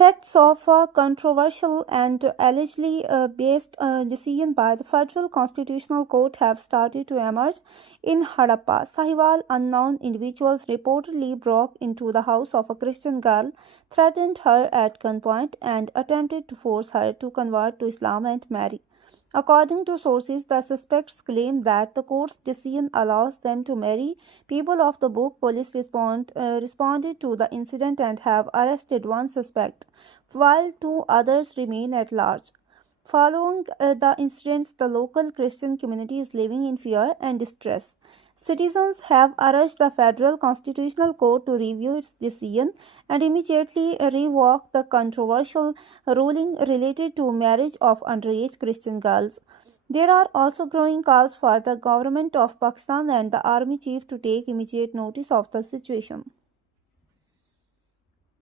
Effects of a controversial and allegedly biased decision by the Federal Constitutional Court have started to emerge. In Harappa, Sahiwal, unknown individuals reportedly broke into the house of a Christian girl, threatened her at gunpoint, and attempted to force her to convert to Islam and marry. According to sources, the suspects claim that the court's decision allows them to marry people of the book. Police responded to the incident and have arrested one suspect, while two others remain at large. Following the incidents, the local Christian community is living in fear and distress. Citizens have urged the Federal Constitutional Court to review its decision and immediately revoke the controversial ruling related to marriage of underage Christian girls. There are also growing calls for the government of Pakistan and the army chief to take immediate notice of the situation.